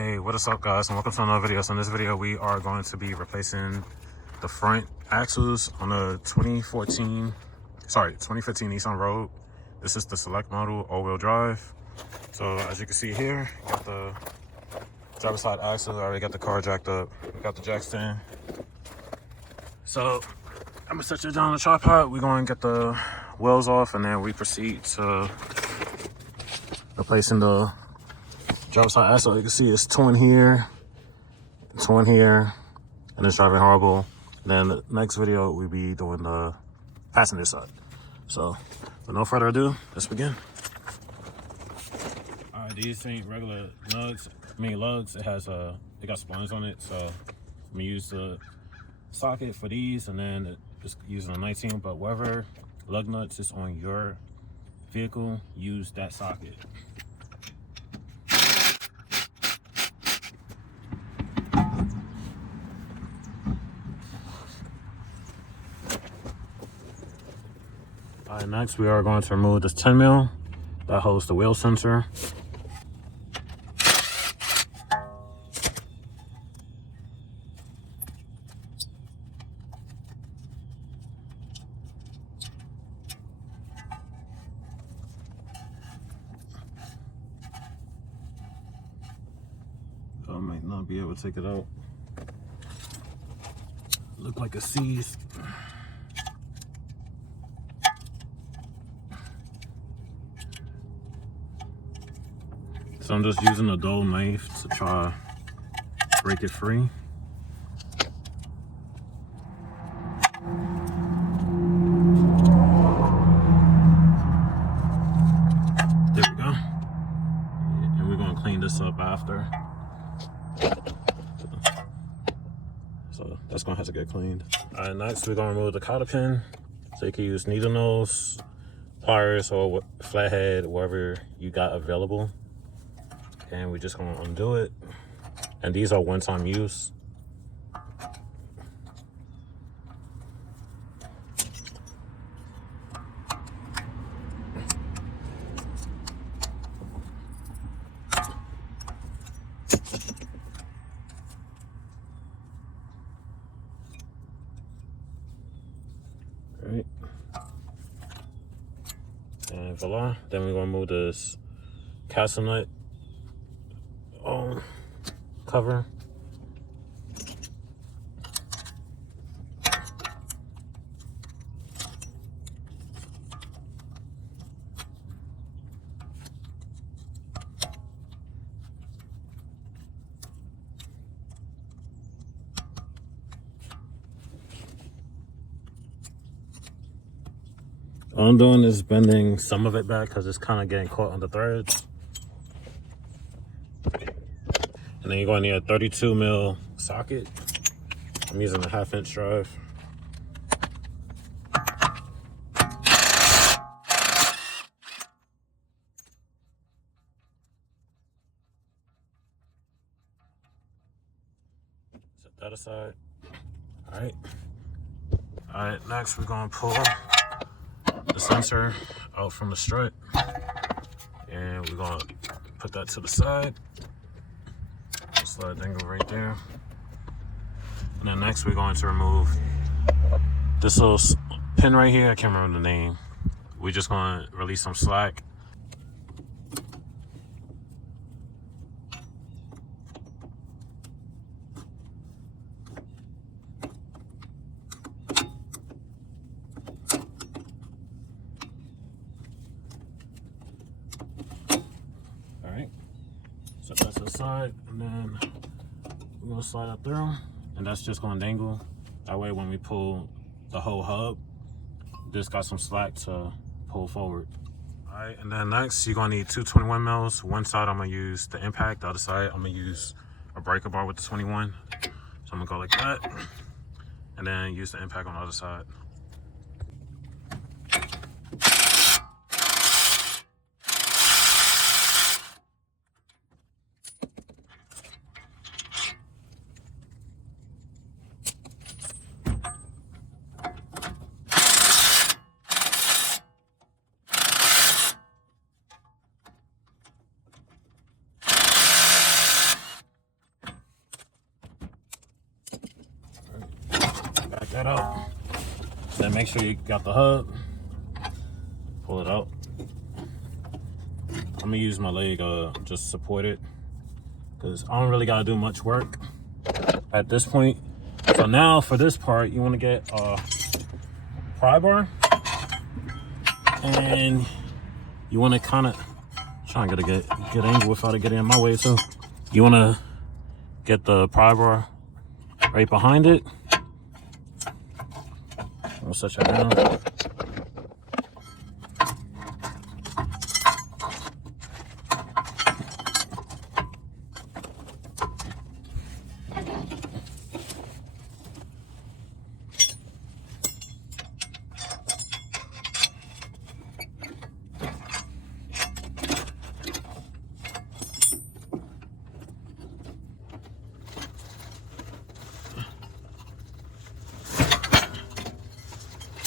Hey, what is up guys, and welcome to another video. So in this video we are going to be replacing the front axles on a 2015 Nissan Rogue. This is the select model all-wheel drive. So as you can see here, got the driver's side axle. I already got the car jacked up, got the jack stand. So I'm gonna set it down on the tripod. We're going to get the wheels off, and then we proceed to replacing the driver's side axle. You can see it's torn here, and it's driving horrible. And then the next video we'll be doing the passenger side. So with no further ado, let's begin. All right, these ain't regular lugs. It has it got splines on it. So I'm gonna use the socket for these, and then just using a 19. But whatever lug nuts is on your vehicle, use that socket. All right, next we are going to remove this 10 mil that holds the wheel sensor. I might not be able to take it out. Look like a seized. So I'm just using a dull knife to try to break it free. There we go. And we're gonna clean this up after. So that's gonna have to get cleaned. All right, next we're gonna remove the cotter pin. So you can use needle nose, pliers, or flathead, whatever you got available. And we're just gonna undo it. And these are one-time use. All right. And voila. Then we're gonna move this castle nut cover. All I'm doing is bending some of it back because it's kind of getting caught on the threads. And then you're going to need a 32 mil socket. I'm using a 1/2-inch drive. Set that aside. All right, next we're going to pull the sensor out from the strut. And we're going to put that to the side. Slide dangle right there. And then next we're going to remove this little pin right here. I can't remember the name. We're just going to release some slack. All right, set that to the side, and then we're gonna slide that through, and that's just gonna dangle. That way when we pull the whole hub, this got some slack to pull forward. All right, and then next you're gonna need two 21 mils. One side I'm gonna use the impact, the other side I'm gonna use a breaker bar with the 21. So I'm gonna go like that, and then use the impact on the other side. that out. Then make sure you got the hub. Pull it out. I'm gonna use my leg just support it, because I don't really gotta do much work at this point. So now for this part, you want to get a pry bar, and you want to kind of try and get a good angle without it getting in my way. So you want to get the pry bar right behind it. We'll set that down.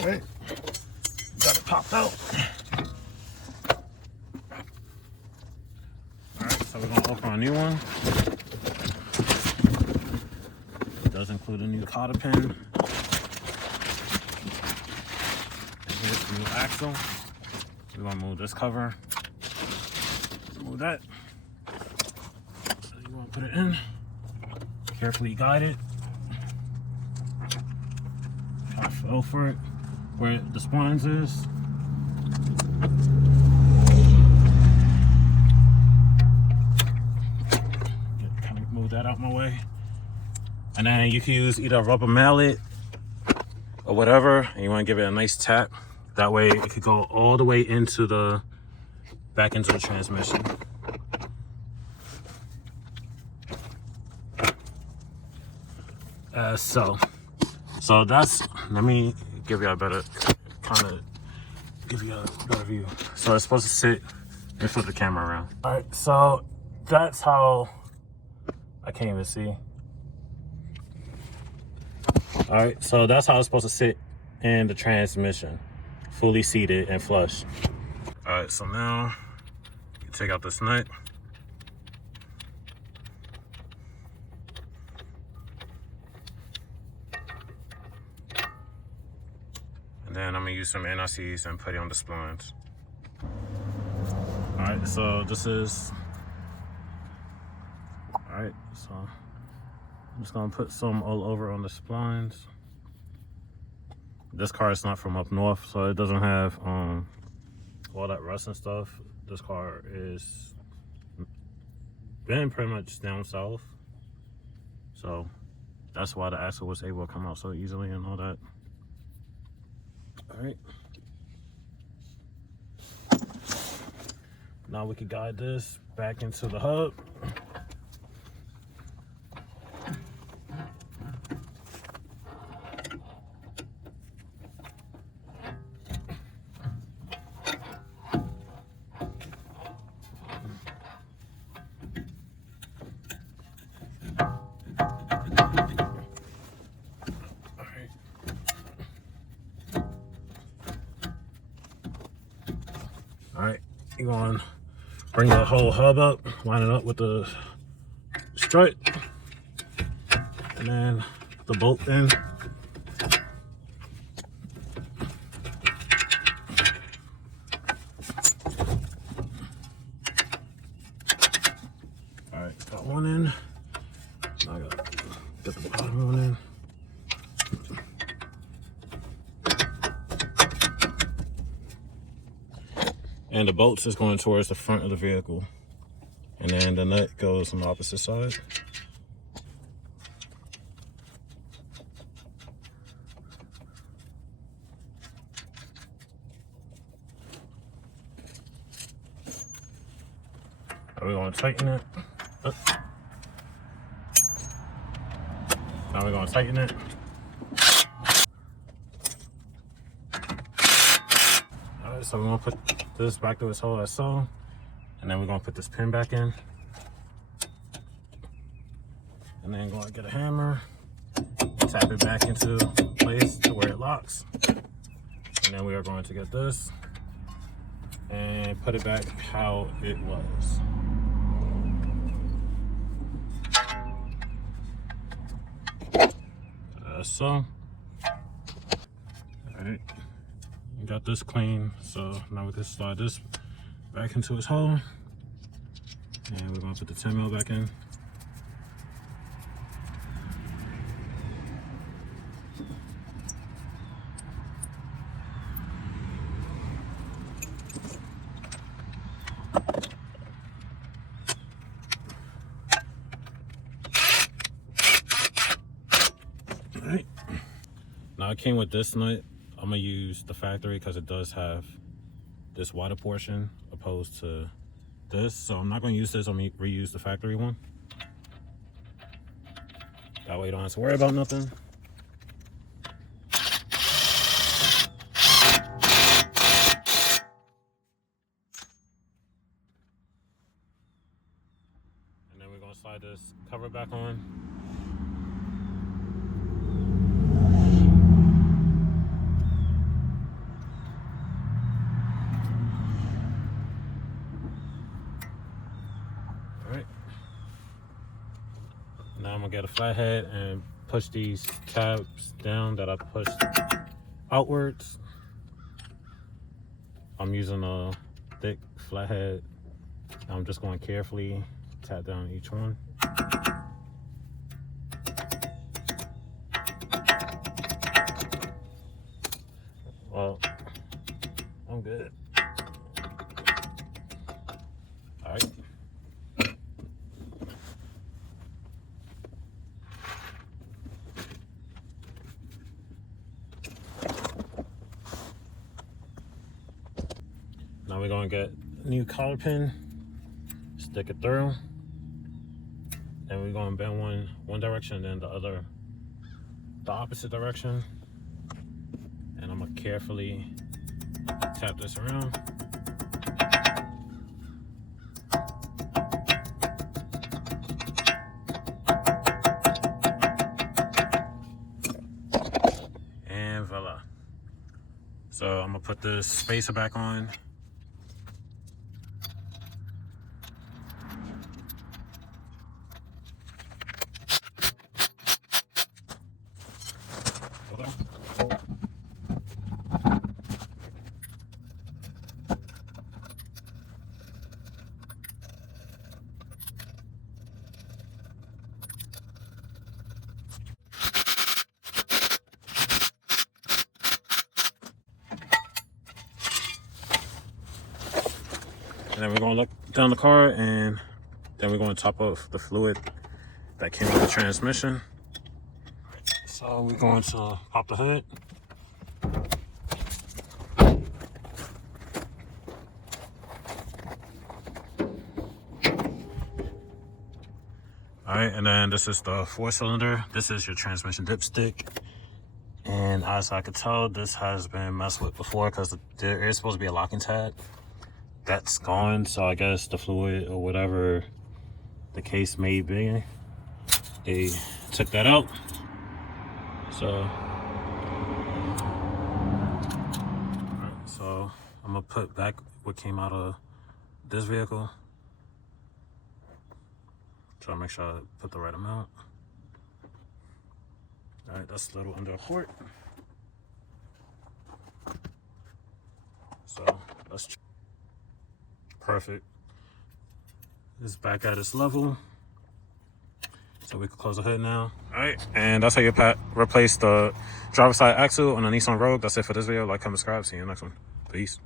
All right, got it popped out. All right, so we're gonna open a new one. It does include a new cotter pin. And here's the new axle. We're gonna move this cover. Move that. So you wanna put it in. Carefully guide it. Try to feel for it where the splines is. Kind of move that out my way. And then you can use either a rubber mallet or whatever, and you want to give it a nice tap. That way it could go all the way into back into the transmission. So that's, let me give you a better, kind of give you a better view. So it's supposed to sit and flip the camera around. All right, so that's how, I can't even see. All right, so that's how it's supposed to sit in the transmission, fully seated and flush. All right, so now you take out this nut. And then I'm gonna use some NICs and put it on the splines. All right, so this is, all right, so I'm just gonna put some all over on the splines. This car is not from up north, so it doesn't have all that rust and stuff. This car is been pretty much down south, so that's why the axle was able to come out so easily and all that. All right. Now we can guide this back into the hub. All right, you're going to bring the whole hub up, line it up with the strut, and then the bolt in. All right, got one in. Now I got to get the bottom one in. And the bolts is going towards the front of the vehicle. And then the nut goes on the opposite side. Now we're going to tighten it. Now we're going to tighten it. Alright, so we're going to put this back to its hole as so, and then we're going to put this pin back in, and then go and get a hammer, tap it back into place to where it locks, and then we are going to get this and put it back how it was. So Alright, got this clean, so now we can slide this back into its hole. And we're gonna put the 10 mil back in. Alright, now it came with this nut. I'm gonna use the factory because it does have this wider portion opposed to this. So I'm not gonna use this, I'm gonna reuse the factory one. That way you don't have to worry about nothing. And then we're gonna slide this cover back on. Now I'm gonna get a flathead and push these tabs down that I pushed outwards. I'm using a thick flathead. I'm just going to carefully tap down each one. Well, I'm good. All right. Now we're gonna get a new collar pin, stick it through, and we're gonna bend one direction, then the opposite direction. And I'm gonna carefully tap this around. And voila. So I'm gonna put this spacer back on. And then we're gonna look down the car, and then we're gonna top off the fluid that came with the transmission. So we're going to pop the hood. All right, and then this is the 4-cylinder. This is your transmission dipstick. And as I could tell, this has been messed with before because there is supposed to be a locking tab. That's gone, so I guess the fluid or whatever the case may be, they took that out. So, alright, so I'm gonna put back what came out of this vehicle. Try to make sure I put the right amount. Alright, that's a little under a quart. So that's perfect. It's back at its level. So we can close the hood now. All right, and that's how you replace the driver's side axle on a Nissan Rogue. That's it for this video. Like, comment, subscribe. See you in the next one. Peace.